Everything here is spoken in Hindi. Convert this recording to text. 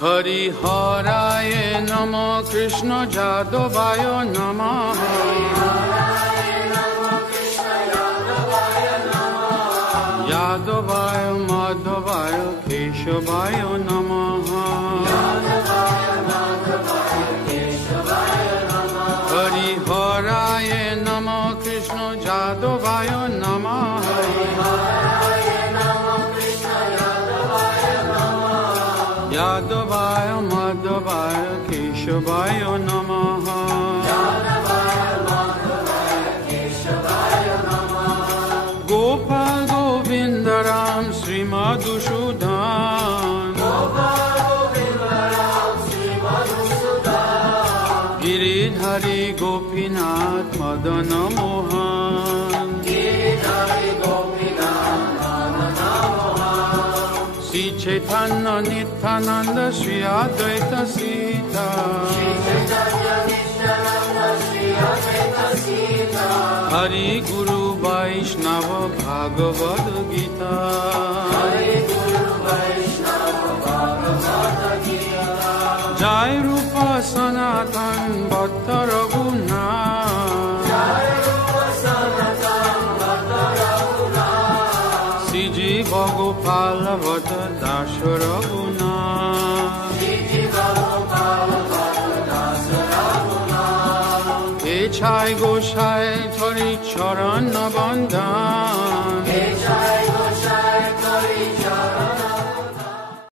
हरिहराय नमः कृष्ण जादवाय नमः यादवाय माधवाय केशवाय नमः हरिहराय नमः कृष्ण जादवाय नमः यादवाय माधवाय केशवाय नमः गोपाल गोविंद राम श्री मधुसूदन गिरिधारी गोपीनाथ मदन मोहन श्री चैतन्य नित्यानंद श्री अद्वैत सीता हरि गुरु वैष्णव भागवत गीता जय रूप सनातन भक्त रघुनाथ श्री जीव गोपाल भट्ट दास रघुनाथ छाय गोसाई थरी चरण बंदन